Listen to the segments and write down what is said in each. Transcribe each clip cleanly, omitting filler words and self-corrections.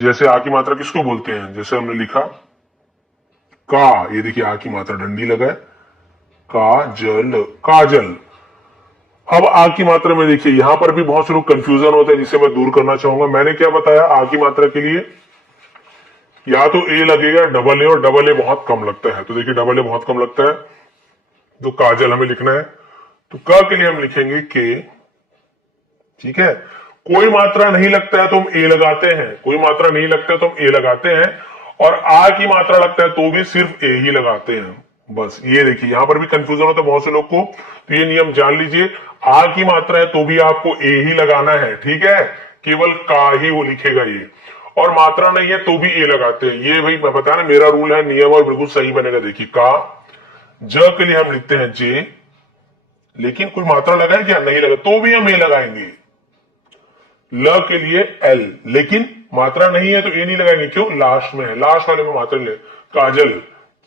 जैसे आ की मात्रा किसको बोलते हैं, जैसे हमने लिखा का, ये देखिए आ की मात्रा डंडी लगा है, काजल काजल। अब आ की मात्रा में देखिए यहां पर भी बहुत से लोग कंफ्यूजन होते हैं, जिसे मैं दूर करना चाहूंगा। मैंने क्या बताया, आ की मात्रा के लिए या तो ए लगेगा डबल ए, और डबल ए बहुत कम लगता है, तो देखिए डबल ए बहुत कम लगता है, तो काजल हमें लिखना है। तो क के लिए हम लिखेंगे के, ठीक है। कोई मात्रा नहीं लगता है तो हम ए लगाते हैं, कोई मात्रा नहीं लगता है तो हम ए लगाते हैं, और आ की मात्रा लगता है तो भी सिर्फ ए ही लगाते हैं। बस ये देखिए यहां पर भी कंफ्यूजन होता है बहुत से लोग को, तो ये नियम जान लीजिए। आ की मात्रा है तो भी आपको ए ही लगाना है, ठीक है, केवल का ही वो लिखेगा ये, और मात्रा नहीं है तो भी ए लगाते हैं। ये भाई मैं बताया ना, मेरा रूल है, नियम और बिल्कुल सही बनेगा। देखिए का, ज के लिए हम लिखते हैं जे, लेकिन कोई मात्रा लगाए क्या, नहीं लगा तो भी हम ए लगाएंगे। ल के लिए एल, लेकिन मात्रा नहीं है तो ए नहीं लगाएंगे, क्यों, लास्ट में है, लास्ट वाले में मात्रा ले। काजल,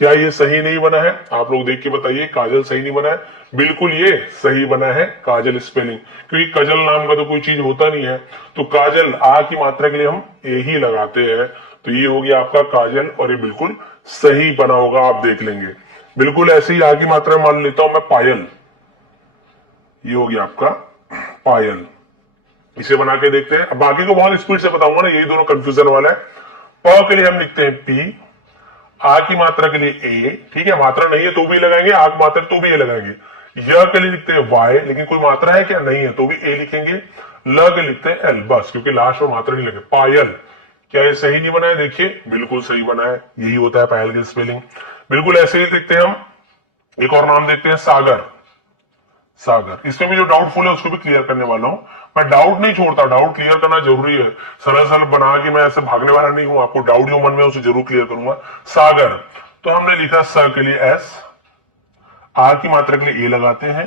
क्या ये सही नहीं बना है, आप लोग देख के बताइए, काजल सही नहीं बना है। बिल्कुल ये सही बना है काजल स्पेलिंग, क्योंकि कजल नाम का तो कोई चीज होता नहीं है, तो काजल आ की मात्रा के लिए हम ए ही लगाते हैं। तो ये हो गया आपका काजल, और ये बिल्कुल सही बना होगा, आप देख लेंगे। बिल्कुल ऐसे ही आ की मात्रा मान लेता हूं मैं पायल, ये हो गया आपका पायल। इसे बना के देखते हैं, अब बाकी को बहुत स्पीड से बताऊंगा ना, यही दोनों कंफ्यूजन वाला है। प के लिए हम लिखते हैं पी, आ की मात्रा के लिए ए, ठीक है, मात्रा नहीं है तो भी लगाएंगे, आ की मात्रा तो भी ए लगाएंगे। य के लिए लिखते हैं वाई, लेकिन कोई मात्रा है क्या, नहीं है तो भी ए लिखेंगे। ल के लिखते हैं एल, बस क्योंकि लास्ट में मात्रा नहीं लगे। पायल, क्या ये सही नहीं बना है, देखिए बिल्कुल सही बना है, यही होता है पायल की स्पेलिंग। बिल्कुल ऐसे ही देखते हैं हम, एक और नाम देखते हैं सागर। सागर, इसमें भी जो डाउटफुल है उसको भी क्लियर करने वाला हूं। मैं डाउट नहीं छोड़ता, डाउट क्लियर करना जरूरी है, सरल सरल बना के मैं ऐसे भागने वाला नहीं हूं, आपको डाउट जो मन में है उसे जरूर क्लियर करूंगा। सागर, तो हमने लिखा स के लिए एस, आ की मात्रा के लिए ए लगाते हैं,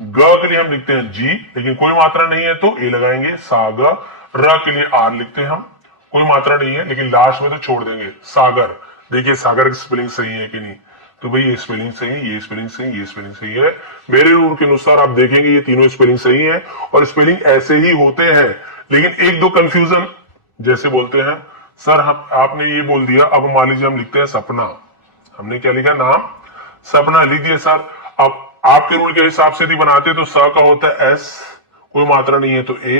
ग के लिए हम लिखते हैं जी, लेकिन कोई मात्रा नहीं है तो ए लगाएंगे। सागर, र के लिए आर लिखते हैं हम, कोई मात्रा नहीं है लेकिन लास्ट में तो छोड़ देंगे। सागर, देखिए सागर की स्पेलिंग सही है कि नहीं, तो भाई ये स्पेलिंग सही है, ये स्पेलिंग सही, ये स्पेलिंग सही है। मेरे रूल के अनुसार आप देखेंगे ये तीनों स्पेलिंग सही है, और स्पेलिंग ऐसे ही होते हैं। लेकिन एक दो कंफ्यूजन, जैसे बोलते हैं सर हम आपने ये बोल दिया, अब मान लीजिए हम लिखते हैं सपना, हमने क्या लिखा, नाम सपना लिख दिया सर। अब आपके रूल के हिसाब से यदि बनाते तो स का होता है एस, कोई मात्रा नहीं है तो ए,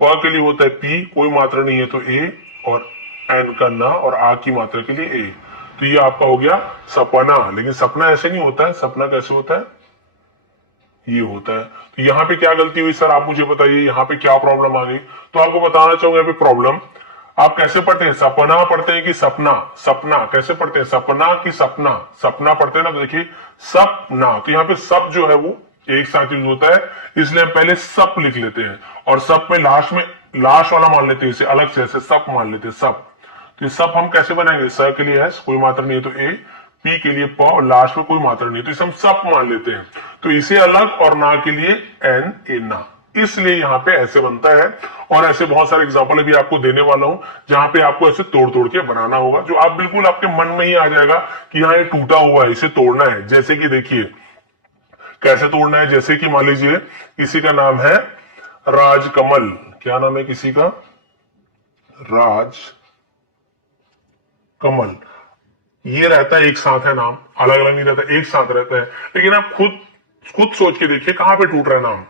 प के लिए होता है पी, कोई मात्रा नहीं है तो ए, और एन का ना, और आ की मात्रा के लिए ए। तो ये आपका हो गया सपना, लेकिन सपना ऐसे नहीं होता है, सपना कैसे होता है, ये होता है। तो यहाँ पे क्या गलती हुई सर, आप मुझे बताइए, यहाँ पे क्या प्रॉब्लम आ गई। तो आपको बताना चाहूंगा यहाँ पे प्रॉब्लम, आप कैसे पढ़ते हैं, सपना पढ़ते हैं कि सपना, सपना कैसे पढ़ते हैं, सपना की सपना, सपना पढ़ते हैं ना, तो देखिए सपना, तो यहाँ पे सब जो है वो एक साथ यूज होता है, इसलिए हम पहले सप लिख लेते हैं, और सप में लास्ट वाला मान लेते हैं, इसे अलग से ऐसे सप मान लेते हैं, सप। तो ये सप हम कैसे बनाएंगे, स के लिए एस, कोई मात्रा नहीं है तो ए, पी के लिए प, और लास्ट में कोई मात्रा नहीं है तो इसे हम सप मान लेते हैं। तो इसे अलग, और ना के लिए एन, ए ना, इसलिए यहां पे ऐसे बनता है। और ऐसे बहुत सारे एग्जांपल भी आपको देने वाला हूं, जहां पे आपको ऐसे तोड़ तोड़ के बनाना होगा, जो आप बिल्कुल आपके मन में ही आ जाएगा कि हाँ ये टूटा हुआ है, इसे तोड़ना है। जैसे कि देखिए कैसे तोड़ना है, जैसे कि मान लीजिए किसी का नाम है राजकमल, क्या नाम है किसी का, राज कमल, ये रहता है एक साथ है नाम, अलग अलग नहीं रहता, एक साथ रहता है। लेकिन आप खुद सोच के देखिए कहां पे टूट रहा है नाम,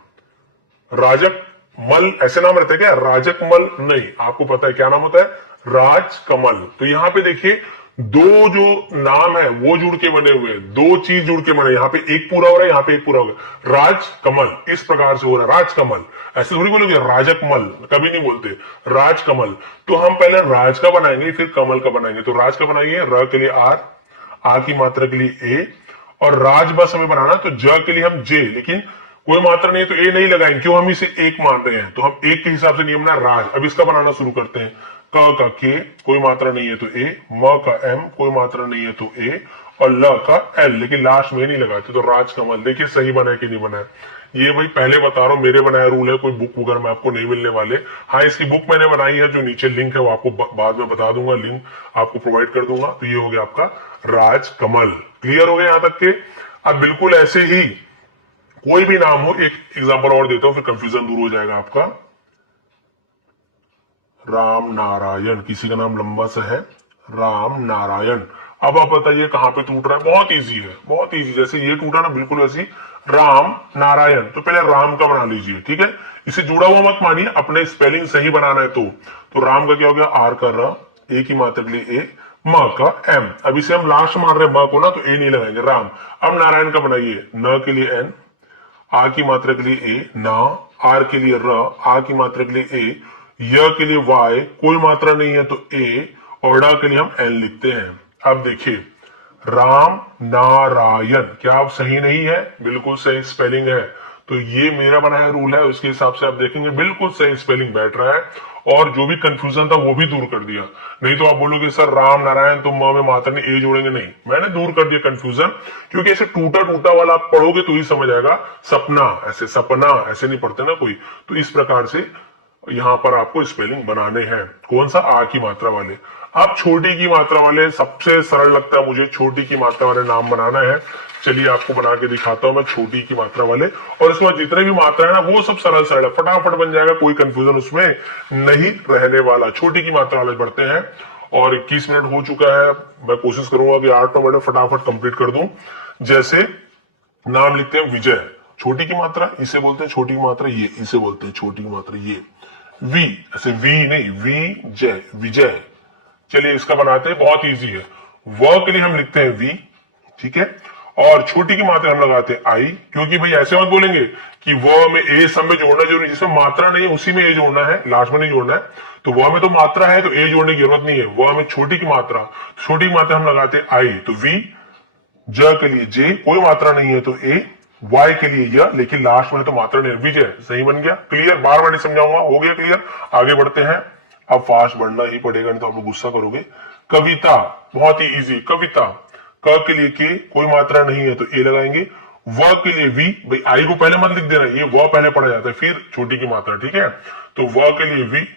राजक मल ऐसे नाम रहता है क्या, राजक मल नहीं, आपको पता है क्या नाम होता है, राज कमल। तो यहां पे देखिए दो जो नाम है वो जुड़ के बने हुए हैं, दो चीज जुड़ के बने, यहाँ पे एक पूरा हो रहा है, यहाँ पे एक पूरा हो गया, राज कमल, इस प्रकार से हो रहा है राज कमल। ऐसे थोड़ी बोलोगे राजक मल, कभी नहीं बोलते, राज कमल। तो हम पहले राज का बनाएंगे फिर कमल का बनाएंगे। तो राज का बनाइए, र के लिए आर, आ की मात्रा के लिए ए, और राज बस हमें बनाना, तो ज के लिए हम जे, लेकिन कोई मात्रा नहीं है तो ए नहीं लगाएंगे, क्यों, हम इसे एक मान रहे हैं, तो हम एक के हिसाब से नियम ना राज। अब इसका बनाना शुरू करते हैं, क का के, कोई मात्रा नहीं है तो ए, म का एम, कोई मात्रा नहीं है तो ए, और ल का एल, लेकिन लास्ट में नहीं लगाते, तो राज कमल। देखिए सही बना है कि नहीं बना है, ये भाई पहले बता रहा हूं, मेरे बनाया रूल है, कोई बुक वगैरह में आपको नहीं मिलने वाले। हाँ इसकी बुक मैंने बनाई है, जो नीचे लिंक है वो आपको बाद में बता दूंगा, लिंक आपको प्रोवाइड कर दूंगा। तो ये हो गया आपका राज कमल। क्लियर हो गया यहां तक के। अब बिल्कुल ऐसे ही कोई भी नाम हो, एक एग्जांपल और देता हूं फिर कंफ्यूजन दूर हो जाएगा आपका। राम नारायण, किसी का नाम लंबा सा है, राम नारायण। अब आप बताइए कहां पे टूट रहा है, बहुत इजी है, बहुत इजी। जैसे ये टूटा ना, बिल्कुल वैसी राम नारायण, तो पहले राम का बना लीजिए, ठीक है। इसे जुड़ा हुआ मत मानिए, अपने स्पेलिंग सही बनाना है तो राम का क्या हो गया, आर का र, ए की मात्रा के लिए ए, म का एम। अब इसे हम लास्ट मान रहे हैं म को ना, तो ए नहीं लगाएंगे, राम। अब नारायण का बनाइए, न के लिए एन, आ की मात्रा के लिए ए, ना, आर के लिए र, आ की मात्रा के लिए ए, य के लिए वाई, कोई मात्रा नहीं है तो ए, और डा के लिए हम एन लिखते हैं। अब देखिए राम नारायण, क्या आप सही नहीं है, बिल्कुल सही स्पेलिंग है। तो ये मेरा बनाया रूल है, उसके हिसाब से आप देखेंगे बिल्कुल सही स्पेलिंग बैठ रहा है, और जो भी कंफ्यूजन था वो भी दूर कर दिया। नहीं तो आप बोलोगे सर राम नारायण तो म में मात्रा नहीं, ए जोड़ेंगे, नहीं, मैंने दूर कर दिया कंफ्यूजन। क्योंकि ऐसे टूटा टूटा वाला आप पढ़ोगे तो ही समझ आएगा, सपना ऐसे, सपना ऐसे नहीं पढ़ते ना कोई। तो इस प्रकार से यहां पर आपको स्पेलिंग बनाने हैं। कौन सा, आ की मात्रा वाले। अब छोटी की मात्रा वाले सबसे सरल लगता है मुझे, छोटी की मात्रा वाले नाम बनाना है। चलिए आपको बना के दिखाता हूं मैं छोटी की मात्रा वाले, और इसके बाद जितने भी मात्रा है ना वो सब सरल सरल है, फटाफट बन जाएगा, कोई कंफ्यूजन उसमें नहीं रहने वाला। छोटी की मात्रा वाले बढ़ते हैं, और 21 मिनट हो चुका है, मैं कोशिश करूंगा कि 8-9 मिनट फटाफट कंप्लीट कर दूं। जैसे नाम लिखते हैं विजय, छोटी की मात्रा इसे बोलते हैं छोटी की मात्रा ये, इसे बोलते हैं छोटी की मात्रा ये। वी, ऐसे वी नहीं, वी जय, विजय। चलिए इसका बनाते हैं, बहुत इजी है। व के लिए हम लिखते हैं वी, ठीक है, और छोटी की मात्रा हम लगाते हैं आई, क्योंकि भाई ऐसे मत बोलेंगे कि व में ए सब में जोड़ना जरूरी, जिसमें मात्रा नहीं है उसी में ए जोड़ना है, लास्ट में नहीं जोड़ना है। तो व में तो मात्रा है तो ए जोड़ने की जरूरत नहीं है, व में छोटी की मात्रा, छोटी की मात्रा हम लगाते हैं आई, तो वी, ज के लिए जे, कोई मात्रा नहीं है तो ए, वाई के लिए य, लेकिन लास्ट में तो मात्रा नहीं, विजय, सही बन गया। क्लियर, बार बार नहीं समझाऊंगा, हो गया क्लियर। आगे बढ़ते हैं, अब फास्ट बढ़ना ही पड़ेगा, नहीं तो आप लोग गुस्सा करोगे। कविता, बहुत ही इजी, कविता, क के लिए के, कोई मात्रा नहीं है तो ए लगाएंगे। व के लिए वी, भाई आई को पहले मत लिख देना, ये व पहले पढ़ा जाता है फिर छोटी की मात्रा, ठीक है। तो व के लिए वी,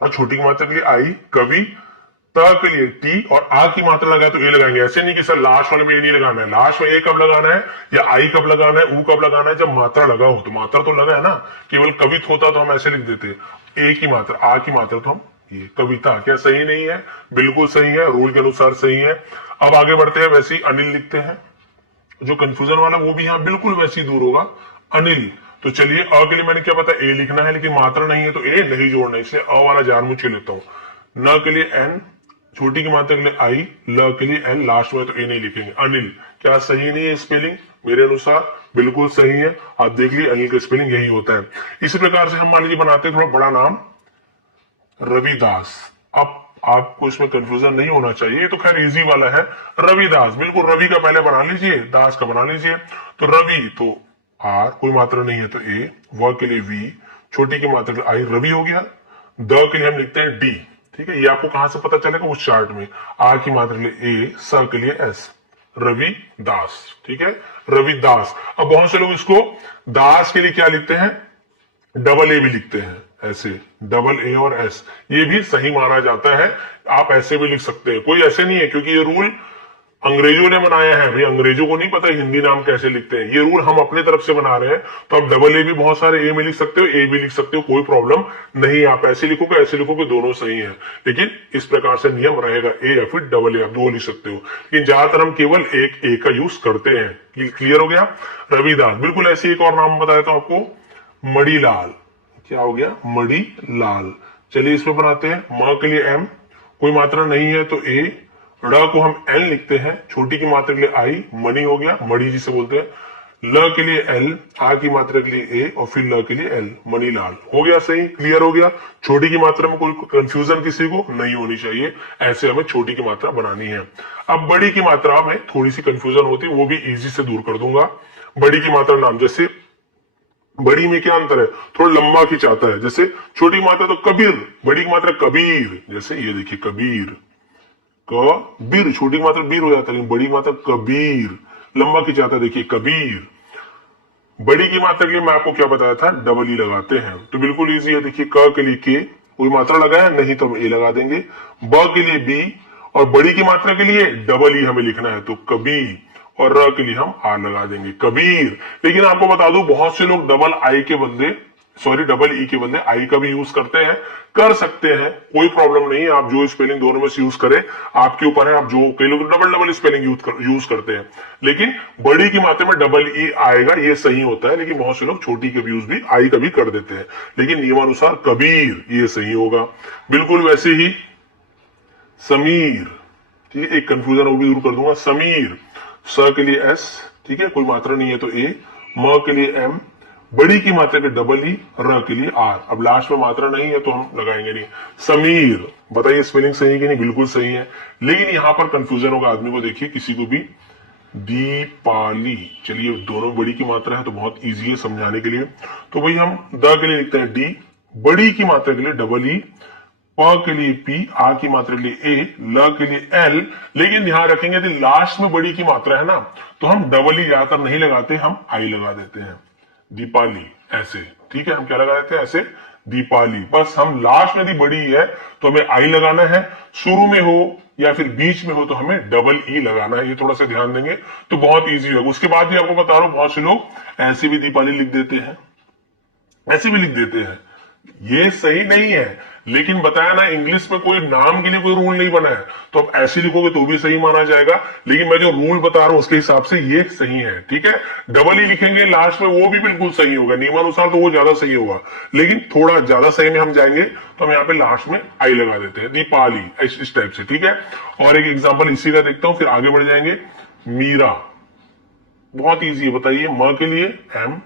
और छोटी की मात्रा के लिए आई, कवि। त के लिए टी, और आ की मात्रा लगाए तो ए लगाएंगे। ऐसे नहीं कि सर लास्ट वाले में ए नहीं लगाना है, लास्ट में ए कब लगाना है या आई कब लगाना है, ऊ कब लगाना है, जब मात्रा लगा हो। तो मात्रा तो लगा है ना, केवल कवित होता तो हम ऐसे लिख देते, ए की मात्रा, आ की मात्रा तो हम ये। कविता क्या सही नहीं है, बिल्कुल सही है, रूल के अनुसार सही है। अब आगे बढ़ते हैं, वैसे ही अनिल लिखते हैं, जो कंफ्यूजन वाला वो भी यहाँ बिल्कुल वैसे ही दूर होगा, अनिल। तो चलिए अ के लिए मैंने क्या पता, ए लिखना है, लेकिन मात्रा नहीं है तो ए नहीं जोड़ना, इसलिए अ वाला जान मुझे लेता हूं। न के लिए एन, छोटी की मात्रा के लिए आई, ल के लिए एन, लास्ट में तो ए नहीं लिखेंगे। अनिल क्या सही नहीं है स्पेलिंग, मेरे अनुसार बिल्कुल सही है। आप देख लीजिए अनिल का स्पेलिंग यही होता है। इसी प्रकार से हम मान लीजिए बनाते हैं थोड़ा बड़ा नाम, रविदास। अब आपको इसमें कंफ्यूजन नहीं होना चाहिए, ये तो खैर इजी वाला है, रविदास, बिल्कुल रवि का पहले बना लीजिए, दास का बना लीजिए। तो रवि तो आर, कोई मात्रा नहीं है तो ए, व के लिए वी, छोटी की मात्रा के लिए आई, रवि हो गया। द के लिए हम लिखते हैं डी, ठीक है, ये आपको कहां से पता चलेगा, उस चार्ट में। आ की मात्रा के लिए ए, स के लिए एस, रवि दास, ठीक है, रविदास। अब बहुत से लोग इसको दास के लिए क्या लिखते हैं, डबल ए भी लिखते हैं, ऐसे डबल ए और एस, ये भी सही माना जाता है, आप ऐसे भी लिख सकते हैं, कोई ऐसे नहीं है, क्योंकि ये रूल अंग्रेजों ने बनाया है भाई, अंग्रेजों को नहीं पता हिंदी नाम कैसे लिखते हैं, ये रूल हम अपने तरफ से बना रहे हैं। तो आप डबल ए भी बहुत सारे ए में लिख सकते हो, ए भी लिख सकते हो, कोई प्रॉब्लम नहीं, आप ऐसे लिखोगे ऐसे लिखोगे, दोनों सही है। लेकिन इस प्रकार से नियम रहेगा, ए या फिर डबल ए, आप दो लिख सकते हो, लेकिन ज्यादातर हम केवल एक ए का यूज करते हैं। क्लियर हो गया। रविदास, बिल्कुल ऐसे एक और नाम बताया था आपको, मणिलाल, क्या हो गया, मणिलाल। चलिए इसमें बनाते हैं, म के लिए एम, कोई मात्रा नहीं है तो ए, ड़ को हम एन लिखते हैं, छोटी की मात्रा के लिए आई, मणि हो गया, मणि जिसे बोलते हैं। ल के लिए एल, आ की मात्रा के लिए ए, और फिर ल के लिए एल, मणिलाल। हो गया सही, क्लियर हो गया। छोटी की मात्रा में कोई कंफ्यूजन किसी को नहीं होनी चाहिए, ऐसे हमें छोटी की मात्रा बनानी है। अब बड़ी की मात्रा में थोड़ी सी कंफ्यूजन होती है, वो भी इजी से दूर कर दूंगा। बड़ी की मात्रा नाम, जैसे बड़ी में क्या अंतर है, थोड़ा लंबा खिंचाता है, जैसे छोटी की मात्रा तो कबीर, बड़ी की मात्रा कबीर, जैसे ये देखिए कबीर, कबीर, छोटी की मात्रा बीर हो जाता है, लेकिन बड़ी की मात्रा कबीर, लंबा खिंचाता है, देखिए कबीर। बड़ी की मात्रा के लिए मैं आपको क्या बताया था, डबल ई लगाते हैं, तो बिल्कुल इजी है। देखिए क के लिए के, कोई मात्रा लगाया नहीं तो हम ए लगा देंगे, ब के लिए बी, और बड़ी की मात्रा के लिए डबल ई हमें लिखना है, तो कबी, और र के लिए हम आर लगा देंगे, कबीर। लेकिन आपको बता दूं बहुत से लोग डबल आई के बदले सॉरी डबल ई के बदले आई का भी यूज करते हैं, कर सकते हैं, कोई प्रॉब्लम नहीं है। आप जो स्पेलिंग दोनों में से यूज करें, आपके ऊपर है। आप जो कई लोग डबल डबल स्पेलिंग यूज करते हैं, लेकिन बड़ी की मात्रा में डबल ई आएगा, ये सही होता है। लेकिन बहुत से लोग छोटी का यूज भी आई का भी कर देते हैं, लेकिन नियमानुसार कबीर ये सही होगा। बिल्कुल वैसे ही समीर, ठीक है, एक कंफ्यूजन वो भी दूर कर दूंगा। समीर, स के लिए एस, ठीक है, कोई मात्रा नहीं है तो ए, म के लिए एम, बड़ी की मात्रा के डबल ई, र के लिए आर। अब लास्ट में मात्रा नहीं है तो हम लगाएंगे नहीं। समीर, बताइए स्पेलिंग सही है कि नहीं? बिल्कुल सही है, लेकिन यहां पर कंफ्यूजन होगा आदमी को। देखिए किसी को भी दीपाली, चलिए दोनों बड़ी की मात्रा है तो बहुत इजी है समझाने के लिए। तो भाई हम द के लिए लिखते हैं डी, बड़ी की मात्रा के लिए डबल ई, प के लिए पी, आ की मात्रा के लिए ए, ल के लिए एल। लेकिन ध्यान रखेंगे यदि लास्ट में बड़ी की मात्रा है ना, तो हम डबल ई ज्यादातर नहीं लगाते, हम आई लगा देते हैं। दीपाली ऐसे, ठीक है, हम क्या लगा देते हैं ऐसे, दीपाली। बस हम लास्ट में यदि बड़ी है तो हमें आई लगाना है, शुरू में हो या फिर बीच में हो तो हमें डबल ई लगाना है। ये थोड़ा सा ध्यान देंगे तो बहुत इजी होगा। उसके बाद भी आपको बता रहा हूं, बहुत से लोग ऐसे भी दीपाली लिख देते हैं, ऐसे भी लिख देते हैं, ये सही नहीं है। लेकिन बताया ना, इंग्लिश में कोई नाम के लिए कोई रूल नहीं बना है, तो आप ऐसे लिखोगे तो भी सही माना जाएगा। लेकिन मैं जो रूल बता रहा हूं उसके हिसाब से ये सही है, ठीक है। डबल ही लिखेंगे लास्ट में, वो भी बिल्कुल सही होगा, नियमानुसार तो वो ज्यादा सही होगा। लेकिन थोड़ा ज्यादा सही में हम जाएंगे तो हम यहाँ पे लास्ट में आई लगा देते हैं, दीपाली, इस टाइप से, ठीक है। और एक एग्जाम्पल इसी का देखता हूं, फिर आगे बढ़ जाएंगे। मीरा, बहुत ईजी है, बताइए। म के लिए एम,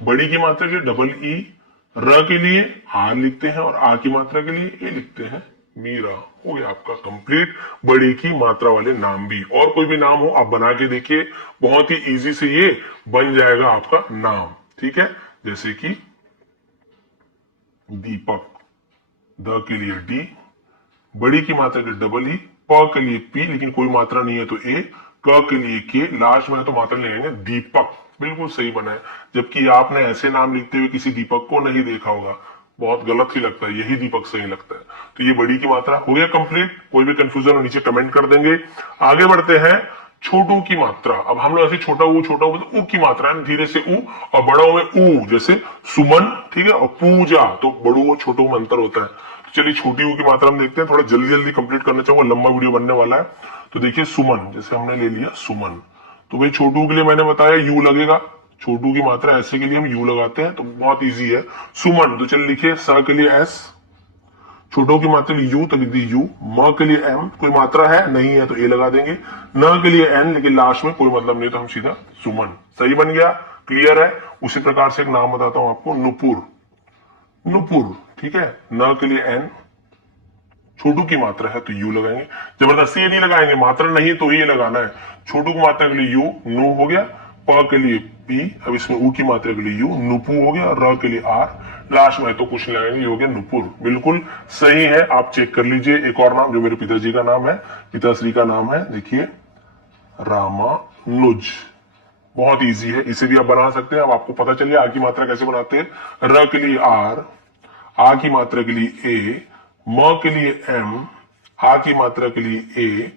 बड़ी की मात्रा के डबल ई, र के लिए आर लिखते हैं और आ की मात्रा के लिए ए लिखते हैं, मीरा। हो गया आपका कंप्लीट बड़ी की मात्रा वाले नाम भी। और कोई भी नाम हो आप बना के देखिए, बहुत ही इजी से ये बन जाएगा आपका नाम, ठीक है। जैसे कि दीपक, द के लिए डी, बड़ी की मात्रा के डबल ई, प के लिए पी, लेकिन कोई मात्रा नहीं है तो ए, क के लिए के, लास्ट में है तो मात्रा ले लेंगे दीपक। बिल्कुल सही बना है। जबकि आपने ऐसे नाम लिखते हुए किसी दीपक को नहीं देखा होगा, बहुत गलत ही लगता है, यही दीपक सही लगता है। तो ये बड़ी की मात्रा हो गया कंप्लीट। कोई भी कंफ्यूजन हो नीचे कमेंट कर देंगे। आगे बढ़ते हैं, छोटू की मात्रा। अब हम लोग ऐसे छोटा ऊ तो ऊ की मात्रा है, धीरे से ऊ, और बड़ों में ऊ, जैसे सुमन, ठीक है, और पूजा, तो बड़ू और छोटू में अंतर होता है। तो चलिए छोटी ऊ की मात्रा हम देखते हैं, थोड़ा जल्दी जल्दी कंप्लीट करना चाहूंगा, लंबा वीडियो बनने वाला है। तो देखिए सुमन, जैसे हमने ले लिया सुमन, तो भाई छोटू के लिए मैंने बताया यू लगेगा, छोटू की मात्रा ऐसे के लिए हम यू लगाते हैं, तो बहुत इजी है। सुमन, तो चलिए लिखिए, स के लिए एस, छोटों की मात्रा यू तो लिख दी यू, म के लिए एम, कोई मात्रा है नहीं है तो ए लगा देंगे, न के लिए एन, लेकिन लास्ट में कोई मतलब नहीं तो हम सीधा सुमन। सही बन गया, क्लियर है। उसी प्रकार से एक नाम बताता हूं आपको, नुपुर, नुपुर, ठीक है, न के लिए एन, छोटू की मात्रा है तो यू लगाएंगे, जबरदस्ती ये नहीं लगाएंगे, मात्रा नहीं तो ये लगाना है। छोटू की मात्रा के लिए यू, नु हो गया, प के लिए पी, अब इसमें ऊ की मात्रा के लिए यू, नुपू हो गया, र के लिए आर, लास्ट में तो कुछ लगाएंगे, ये हो गया नुपुर। बिल्कुल सही है, आप चेक कर लीजिए। एक और नाम जो मेरे पिताजी का नाम है, पिताश्री का नाम है, देखिए रामानुज, बहुत इजी है, इसे भी आप बना सकते हैं। अब आपको पता चलिए आ की मात्रा कैसे बनाते हैं। र के लिए आर, आ की मात्रा के लिए ए, म के लिए एम, आ की मात्रा के लिए ए,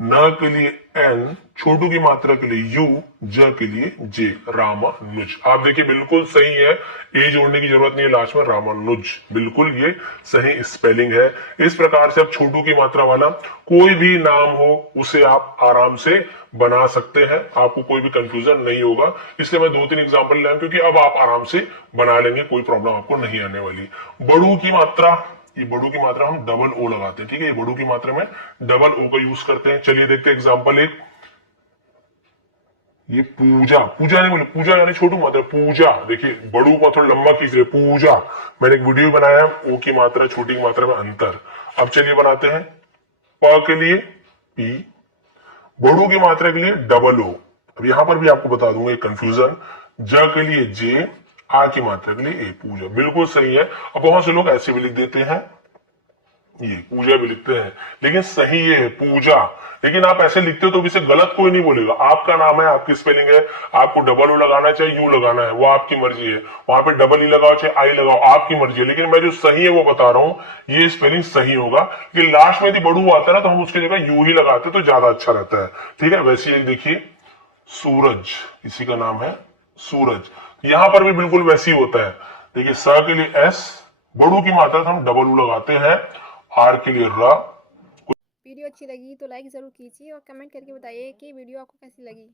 न के लिए एन, छोटू की मात्रा के लिए यू, ज के लिए जे, रामानुज। आप देखिए बिल्कुल सही है, ए जोड़ने की जरूरत नहीं है लास्ट में, रामानुज, बिल्कुल ये सही स्पेलिंग है। इस प्रकार से आप छोटू की मात्रा वाला कोई भी नाम हो उसे आप आराम से बना सकते हैं, आपको कोई भी कंफ्यूजन नहीं होगा। इसलिए मैं 2-3 एग्जाम्पल लाया, क्योंकि अब आप आराम से बना लेंगे, कोई प्रॉब्लम आपको नहीं आने वाली। बड़ू की मात्रा, ये बड़ू की मात्रा हम डबल ओ लगाते हैं, ठीक है, ये बड़ू की मात्रा में डबल ओ का यूज करते हैं। चलिए देखते हैं एग्जांपल एक, ये पूजा, पूजा नहीं बोले, पूजा यानी छोटू मात्रा, पूजा, देखिए बड़ू को थोड़ा लंबा खींच रहे, पूजा। मैंने एक वीडियो बनाया है, ओ की मात्रा छोटी की मात्रा में अंतर। अब चलिए बनाते हैं, प के लिए पी, बड़ू की मात्रा के लिए डबल ओ। अब यहां पर भी आपको बता दूंगा एक कंफ्यूजन, ज के लिए जे, आ की मात्रा के लिए ए, पूजा, बिल्कुल सही है। अब बहुत से लोग ऐसे भी लिख देते हैं, ये पूजा भी लिखते हैं, लेकिन सही ये है पूजा। लेकिन आप ऐसे लिखते हो तो भी से गलत कोई नहीं बोलेगा, आपका नाम है, आपकी स्पेलिंग है, आपको डबल ओ लगाना चाहे यू लगाना है, वो आपकी मर्जी है। वहां पे डबल ई लगाओ चाहे आई लगाओ, आपकी मर्जी है। लेकिन मैं जो सही है वो बता रहा हूं, ये स्पेलिंग सही होगा, कि लास्ट में यदि बड़ू आता है ना तो हम उसकी जगह यू ही लगाते तो ज्यादा अच्छा रहता है, ठीक है। वैसे ही देखिए सूरज, इसी का नाम है सूरज, यहां पर भी बिल्कुल वैसी होता है। देखिए स के लिए एस, बड़ू की मात्रा तो हम डबल ऊ लगाते हैं, आर के लिए र। वीडियो अच्छी लगी तो लाइक ज़रूर कीजिए और कमेंट करके बताइए कि वीडियो आपको कैसी लगी।